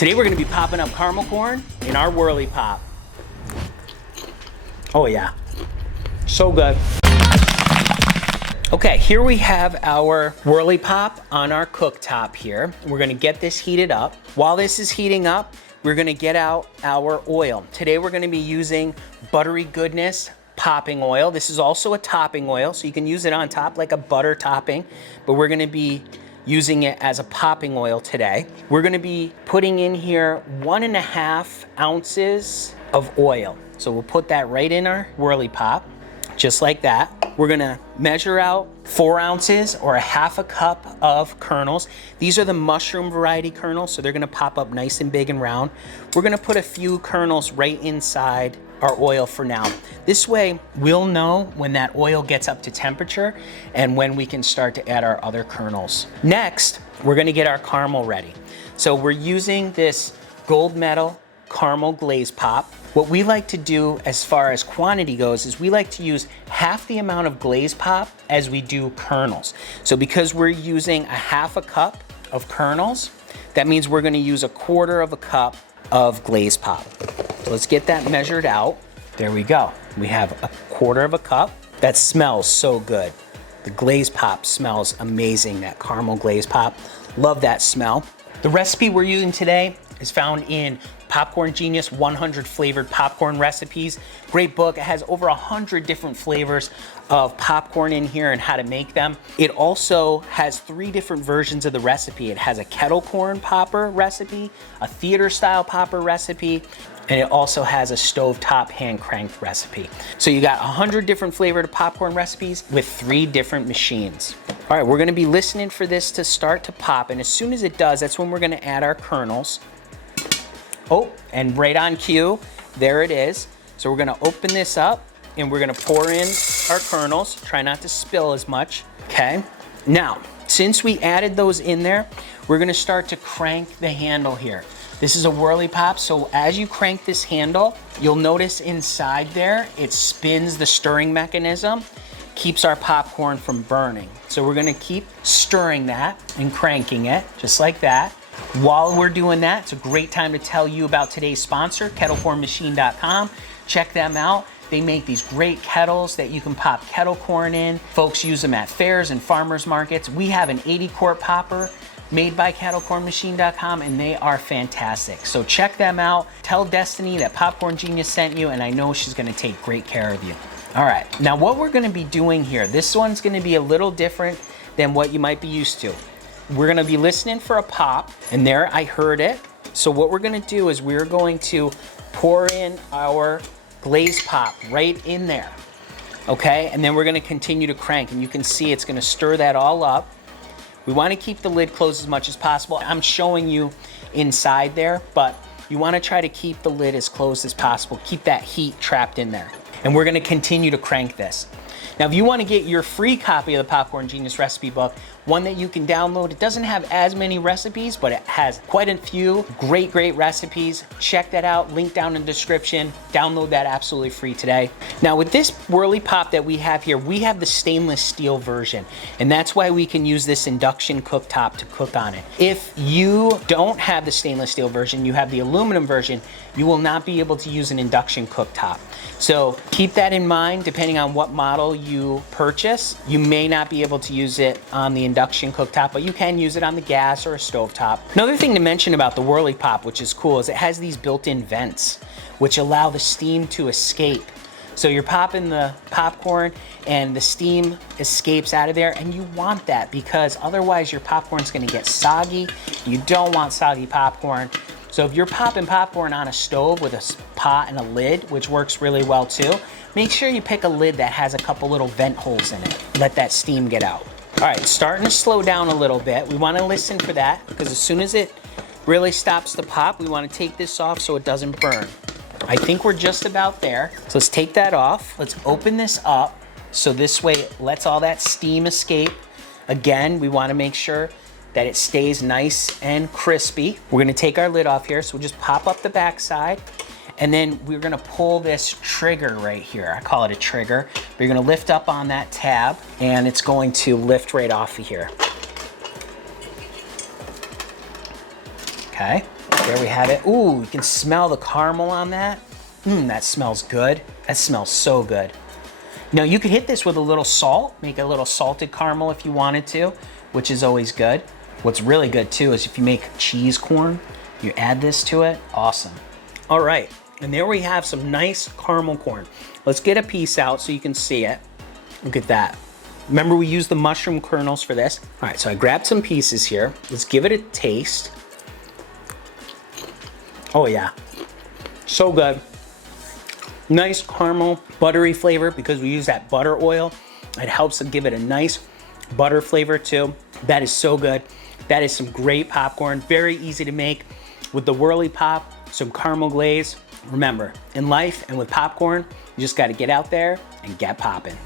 Today we're gonna be popping up caramel corn in our Whirley Pop. Oh yeah, so good. Okay, here we have our Whirley Pop on our cooktop here. We're gonna get this heated up. While this is heating up, we're gonna get out our oil. Today we're gonna be using Buttery Goodness popping oil. This is also a topping oil, so you can use it on top like a butter topping, but we're gonna be using it as a popping oil today. We're gonna be putting in here 1.5 ounces of oil. So we'll put that right in our Whirley Pop, just like that. We're gonna measure out 4 ounces or 1/2 cup of kernels. These are the mushroom variety kernels, so they're gonna pop up nice and big and round. We're gonna put a few kernels right inside our oil for now. This way, we'll know when that oil gets up to temperature and when we can start to add our other kernels. Next, we're gonna get our caramel ready. So we're using this gold medal caramel glaze pop. What we like to do as far as quantity goes is we like to use half the amount of glaze pop as we do kernels. So because we're using 1/2 cup of kernels, that means we're gonna use 1/4 cup of glaze pop. So let's get that measured out. There we go. We have 1/4 cup. That smells so good. The glaze pop smells amazing, that caramel glaze pop. Love that smell. The recipe we're using today is found in Popcorn Genius 100 Flavored Popcorn Recipes. Great book. It has over 100 different flavors of popcorn in here and how to make them. It also has 3 different versions of the recipe. It has a kettle corn popper recipe, a theater style popper recipe, and it also has a stovetop hand cranked recipe. So you got 100 different flavored popcorn recipes with 3 different machines. All right, we're gonna be listening for this to start to pop, and as soon as it does, that's when we're gonna add our kernels. Oh, and right on cue, there it is. So we're gonna open this up and we're gonna pour in our kernels. Try not to spill as much, okay? Now, since we added those in there, we're gonna start to crank the handle here. This is a Whirley Pop, so as you crank this handle, you'll notice inside there, it spins the stirring mechanism, keeps our popcorn from burning. So we're gonna keep stirring that and cranking it, just like that. While we're doing that, it's a great time to tell you about today's sponsor, kettlecornmachine.com. Check them out. They make these great kettles that you can pop kettle corn in. Folks use them at fairs and farmers markets. We have an 80-quart popper made by kettlecornmachine.com, and they are fantastic. So check them out. Tell Destiny that Popcorn Genius sent you, and I know she's gonna take great care of you. All right, now what we're gonna be doing here, this one's gonna be a little different than what you might be used to. We're gonna be listening for a pop, and there I heard it. So what we're gonna do is we're going to pour in our glaze pop right in there, okay? And then we're gonna continue to crank, and you can see it's gonna stir that all up. We wanna keep the lid closed as much as possible. I'm showing you inside there, but you wanna try to keep the lid as closed as possible. Keep that heat trapped in there. And we're gonna continue to crank this. Now, if you wanna get your free copy of the Popcorn Genius recipe book, one that you can download, it doesn't have as many recipes, but it has quite a few great recipes. Check that out, link down in the description. Download that absolutely free today. Now, with this Whirley Pop that we have here, we have the stainless steel version, and that's why we can use this induction cooktop to cook on it. If you don't have the stainless steel version, you have the aluminum version, you will not be able to use an induction cooktop. So keep that in mind. Depending on what model you purchase, you may not be able to use it on the induction cooktop, but you can use it on the gas or a stovetop. Another thing to mention about the Whirley Pop, which is cool, is it has these built-in vents, which allow the steam to escape. So you're popping the popcorn and the steam escapes out of there, and you want that because otherwise your popcorn's gonna get soggy. You don't want soggy popcorn. So if you're popping popcorn on a stove with a pot and a lid, which works really well too, make sure you pick a lid that has a couple little vent holes in it. Let that steam get out. All right, starting to slow down a little bit. We wanna listen for that because as soon as it really stops to pop, we wanna take this off so it doesn't burn. I think we're just about there. So let's take that off. Let's open this up so this way it lets all that steam escape. Again, we wanna make sure that it stays nice and crispy. We're gonna take our lid off here, so we'll just pop up the back side, and then we're gonna pull this trigger right here. I call it a trigger. But you're gonna lift up on that tab, and it's going to lift right off of here. Okay, There we have it. Ooh, you can smell the caramel on that. That smells good. That smells so good. Now you could hit this with a little salt, make a little salted caramel if you wanted to, which is always good. What's really good too is if you make cheese corn, you add this to it, awesome. All right, and there we have some nice caramel corn. Let's get a piece out so you can see it. Look at that. Remember we used the mushroom kernels for this? All right, so I grabbed some pieces here. Let's give it a taste. Oh yeah, so good. Nice caramel, buttery flavor because we use that butter oil. It helps to give it a nice butter flavor too. That is so good. That is some great popcorn, very easy to make with the Whirley Pop, some caramel glaze. Remember, in life and with popcorn, you just gotta get out there and get popping.